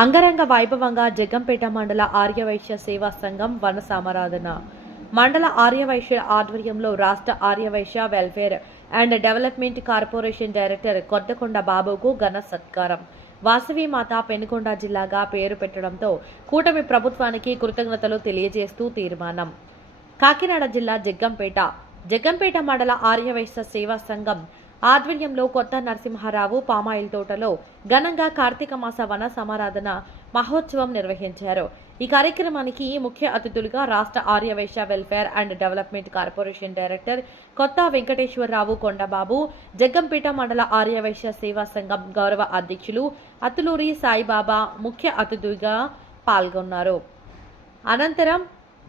అంగరంగ వైభవంగా జగ్గంపేట మండల ఆర్యవైశ్య సేవా సంఘం వన సమారాధన. మండల ఆర్యవైశ్య ఆధ్వర్యంలో రాష్ట్ర Aryavysya welfare and development corporation director Kottakonda బాబుకు ఘన సత్కారం. వాసవి మాత పెనుకొండ జిల్లాగా పేరు పెట్టడంతో కూటమి ప్రభుత్వానికి కృతజ్ఞతలు తెలియజేస్తూ తీర్మానం. కాకినాడ జిల్లా జగ్గంపేట. జగ్గంపేట మండల ఆర్యవైశ్య సేవా సంఘం ఆధ్వర్యంలో కొత్త నరసింహారావు పామాయిల్ తోటలో ఘనంగా కార్తీక మాస వన సమారాధన మహోత్సవం నిర్వహించారు. ఈ కార్యక్రమానికి ముఖ్య అతిథులుగా రాష్ట్ర Aryavysya welfare and development corporation director Kotta Venkateswararao Kondababu Jaggampeta మండల ఆర్యవైశ్య సేవా సంఘం గౌరవ అధ్యక్షులు అతులూరి సాయిబాబా ముఖ్య అతిథిగా పాల్గొన్నారు. అనంతరం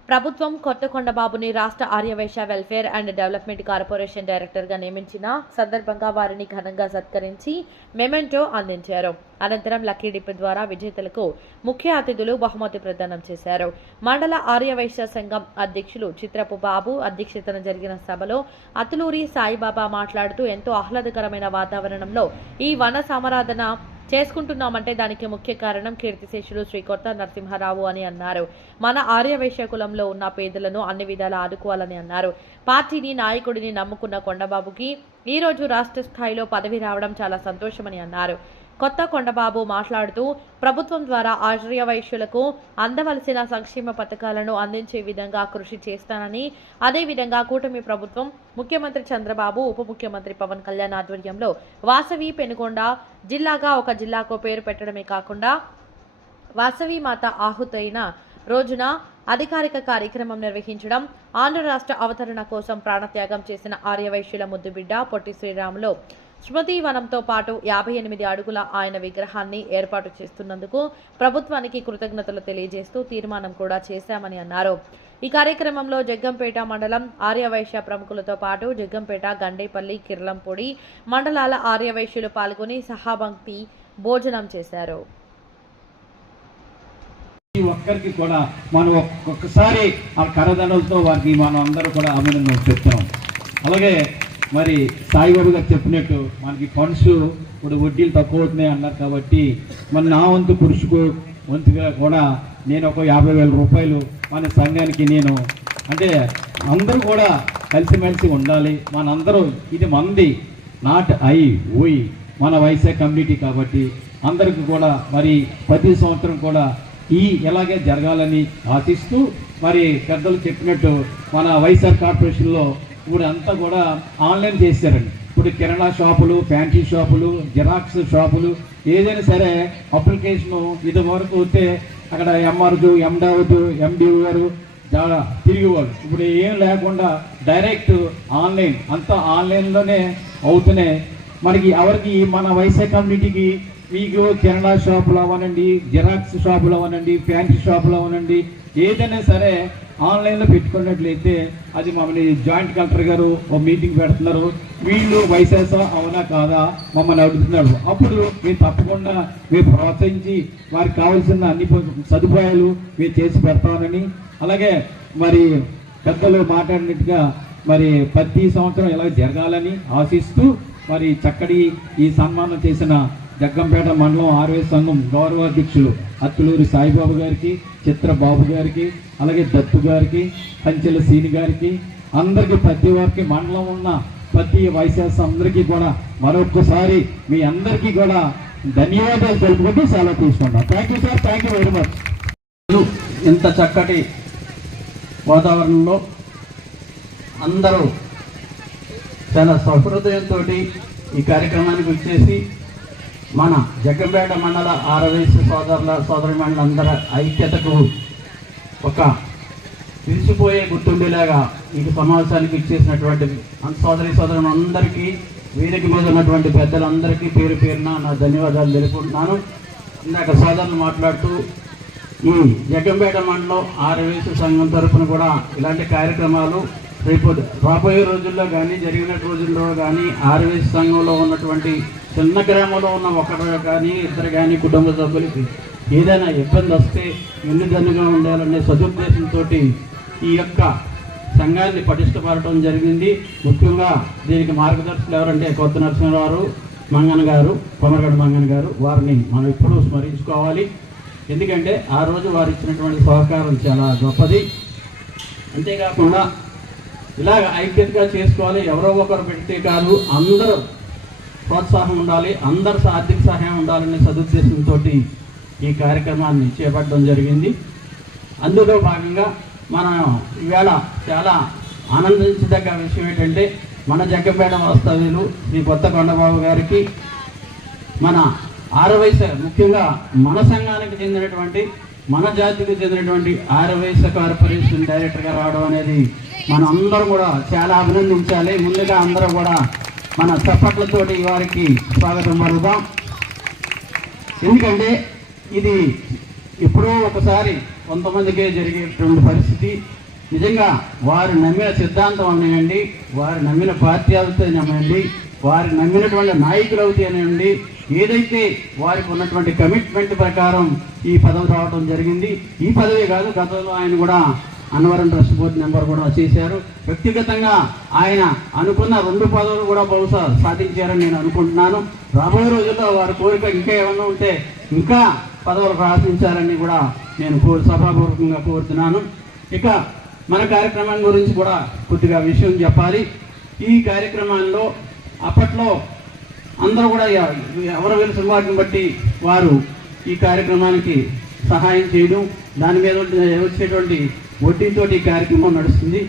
ప్రభుత్వం కొత్తకొండబాబుని రాష్ట్ర Aryavysya welfare and development corporation డైరెక్టర్గా నియమించిన సందర్భంగా వారిని ఘనంగా సత్కరించి మెమెంటో అందించారు. అనంతరం లక్కీ డిప్ ద్వారా విజేతలకు ముఖ్య అతిథులు బహుమతి ప్రదానం చేశారు. మండల ఆర్యవైశ్య సంఘం అధ్యక్షులు చిత్రపు బాబు అధ్యక్షతన జరిగిన సభలో అతులూరి సాయిబాబా మాట్లాడుతూ ఎంతో ఆహ్లాదకరమైన వాతావరణంలో ఈ వన సమరాధన చేసుకుంటున్నామంటే దానికి ముఖ్య కారణం కీర్తిశేషులు శ్రీకొత్త నరసింహారావు అని అన్నారు. మన ఆర్యవైశ్య కులంలో ఉన్న పేదలను అన్ని విధాలా ఆదుకోవాలని అన్నారు. పార్టీని నాయకుడిని నమ్ముకున్న కొండబాబుకి ఈ రోజు రాష్ట్ర స్థాయిలో పదవి రావడం చాలా సంతోషమని అన్నారు. కొత్త కొండబాబు మాట్లాడుతూ ప్రభుత్వం ద్వారా ఆశ్రయ వైశ్యులకు అందవలసిన సంక్షేమ పథకాలను అందించే విధంగా కృషి చేస్తానని అదేవిధంగా కూటమి ప్రభుత్వం ముఖ్యమంత్రి చంద్రబాబు ఉప ముఖ్యమంత్రి పవన్ కళ్యాణ్ ఆధ్వర్యంలో వాసవి పెనుకొండ జిల్లాగా ఒక జిల్లాకు పేరు పెట్టడమే కాకుండా వాసవి మాత ఆహుతైన రోజున అధికారిక కార్యక్రమం నిర్వహించడం ఆంధ్ర రాష్ట్ర అవతరణ కోసం ప్రాణత్యాగం చేసిన ఆర్యవైశ్యుల ముద్దుబిడ్డ పొట్టి శ్రీరాములు స్మృతివనంతో పాటు యాభై ఎనిమిది అడుగుల ఆయన విగ్రహాన్ని ఏర్పాటు చేస్తున్నందుకు ప్రభుత్వానికి కృతజ్ఞతలు తెలియజేస్తూ తీర్మానం కూడా చేశామని అన్నారు. ఈ కార్యక్రమంలో జగ్గంపేట మండలం ఆర్యవైశ్య ప్రముఖులతో పాటు జగ్గంపేట గండేపల్లి కిర్లంపొడి మండలాల ఆర్యవైశ్యులు పాల్గొని సహాభంక్తి భోజనం చేశారు. ప్రతి ఒక్కరికి కూడా మనం ఒక్కొక్కసారి ఆ కరదనలతో వారికి మనం అందరూ కూడా అభినందన చెప్తాం అలాగే మరి సాయిబాబు గారు చెప్పినట్టు మనకి ఫండ్స్ ఇప్పుడు వడ్డీలు తక్కువ అవుతున్నాయి అన్నారు కాబట్టి మరి నా వంతు పురుషుకు వంతుగా కూడా నేను ఒక యాభై వేల రూపాయలు మన సంఘానికి నేను అంటే అందరూ కూడా కలిసిమెలిసి ఉండాలి. మనందరూ ఇది మంది నాట్ ఐ ఓయి మన వైసే కమ్యూనిటీ కాబట్టి అందరికి కూడా మరి ప్రతి సంవత్సరం కూడా ఈ ఎలాగే జరగాలని ఆశిస్తూ మరి పెద్దలు చెప్పినట్టు మన వైఎస్ఆర్ కార్పొరేషన్లో ఇప్పుడు అంతా కూడా ఆన్లైన్ చేశారండి ఇప్పుడు కిరాణా షాపులు ఫ్యాన్సీ షాపులు జిరాక్స్ షాపులు ఏదైనా సరే అప్లికేషను ఇది వరకు వస్తే అక్కడ ఎంఆర్దు ఎండావుదు ఎండిఓ గారు చాలా ఇప్పుడు ఏం లేకుండా డైరెక్ట్ ఆన్లైన్ అంతా ఆన్లైన్లోనే అవుతున్నాయి. మనకి ఎవరికి మన వైసే కమ్యూనిటీకి మీకు కిరాణా షాపులు అవనండి జిరాక్స్ షాపులు అవనండి ఫ్యాన్సీ షాపులు అవనండి ఏదైనా సరే ఆన్లైన్లో పెట్టుకున్నట్లయితే అది మమ్మల్ని జాయింట్ కలెక్టర్ గారు ఒక మీటింగ్ పెడుతున్నారు. వీళ్ళు వైసెస్ అవునా కాదా మమ్మల్ని అడుగుతున్నారు. అప్పుడు మేము తప్పకుండా మేము ప్రోత్సహించి వారికి కావాల్సిన అన్ని సదుపాయాలు మేము చేసి పెడతామని అలాగే మరి పెద్దలు మాట్లాడినట్టుగా మరి ప్రతి సంవత్సరం ఇలా జరగాలని ఆశిస్తూ మరి చక్కటి ఈ సన్మానం చేసిన జగ్గంపేట మండలం ఆర్వే సంఘం గౌరవాధ్యక్షులు అత్తులూరి సాయిబాబు గారికి చిత్ర బాబు గారికి అలాగే దత్తు గారికి కంచెల సీని గారికి అందరికీ ప్రతి వారికి మండలం ఉన్న ప్రతి వైశాస్ అందరికీ కూడా మరొకసారి మీ అందరికీ కూడా ధన్యవాదాలు తెలుపుకుంటూ సెలవు తీసుకుంటాం. Thank you sir thank you very much ఇంత చక్కటి వాతావరణంలో అందరూ చాలా సహృదయంతో ఈ కార్యక్రమానికి వచ్చేసి మన జగ్గంపేట మండల ఆరవేసి సోదరుల సోదరి మండలందరి ఐక్యతకు ఒక విరిసిపోయే గుర్తుండేలాగా ఈ సమావేశానికి ఇచ్చేసినటువంటి సోదరి సోదరులు అందరికీ వేదిక మీద ఉన్నటువంటి పెద్దలందరికీ పేరు పేరున నా ధన్యవాదాలు తెలుపుకుంటున్నాను. ఇందాక సోదరులు మాట్లాడుతూ ఈ జగ్గంపేట మండలం ఆరవేసి సంఘం తరఫున కూడా ఇలాంటి కార్యక్రమాలు రేపు రాబోయే రోజుల్లో కానీ జరిగిన రోజుల్లో కానీ ఆర్వీఎస్ సంఘంలో ఉన్నటువంటి చిన్న గ్రామంలో ఉన్న ఒకరు కానీ ఇద్దరు కానీ కుటుంబ సభ్యులకి ఏదైనా ఇబ్బంది వస్తే ఎన్నిదన్నుగా ఉండాలనే సదుద్దేశంతో ఈ యొక్క సంఘాన్ని పటిష్టపడటం జరిగింది. ముఖ్యంగా దీనికి మార్గదర్శకులు ఎవరంటే కొత్త నరసింహరావు మంగన్ గారు కొమరగడ మంగన్ గారు. వారిని మనం ఎప్పుడూ స్మరించుకోవాలి. ఎందుకంటే ఆ రోజు వారు ఇచ్చినటువంటి సహకారం చాలా గొప్పది. అంతేకాకుండా ఇలాగ ఐక్యతగా చేసుకోవాలి. ఎవరో ఒకరు పెడితే కాదు. అందరూ ప్రోత్సాహం ఉండాలి. అందరు ఆర్థిక సహాయం ఉండాలనే సదుద్దేశంతో ఈ కార్యక్రమాన్ని చేపట్టడం జరిగింది. అందులో భాగంగా మనం ఈవేళ చాలా ఆనందించదగ్గ విషయం ఏంటంటే మన జగ్గపేట వాస్తవ్యులు శ్రీ కొత్త కొండబాబు గారికి మన ఆరవైస ముఖ్యంగా మన సంఘానికి చెందినటువంటి మన జాతికి చెందినటువంటి ఆరవైస కార్పొరేషన్ డైరెక్టర్గా రావడం అనేది మనం అందరం కూడా చాలా అభినందించాలి. ముందుగా అందరూ కూడా మన చప్పట్లతోటి వారికి స్వాగతం పలుకుదాం. ఎందుకంటే ఇది ఎప్పుడో ఒకసారి కొంతమందికే జరిగేటువంటి పరిస్థితి. నిజంగా వారు నమ్మిన సిద్ధాంతం అనేయండి వారు నమ్మిన పార్టీ అవుతాయనివ్వండి వారు నమ్మినటువంటి నాయకులు అవుతాయనివ్వండి ఏదైతే వారికి ఉన్నటువంటి కమిట్మెంట్ ప్రకారం ఈ పదవి రావడం జరిగింది. ఈ పదవి కాదు గతంలో ఆయన కూడా అన్నవరం ట్రస్ట్ బోర్డు నెంబర్ కూడా చేశారు వ్యక్తిగతంగా ఆయన అనుకున్న రెండు పదవులు కూడా బహుశా సాధించారని నేను అనుకుంటున్నాను. రాబోయే రోజుల్లో వారి కోరిక ఇంకా ఏమన్నా ఉంటే ఇంకా పదవులు ప్రార్థించాలని కూడా నేను కోరు సభాపూర్వకంగా కోరుతున్నాను. ఇక మన కార్యక్రమం గురించి కూడా కొద్దిగా విషయం చెప్పాలి. ఈ కార్యక్రమాల్లో అప్పట్లో అందరూ కూడా ఎవరు వెలుసు వాటిని బట్టి వారు ఈ కార్యక్రమానికి సహాయం చేయడం దాని మీద వచ్చేటువంటి వడ్డీతోటి ఈ కార్యక్రమం నడుస్తుంది.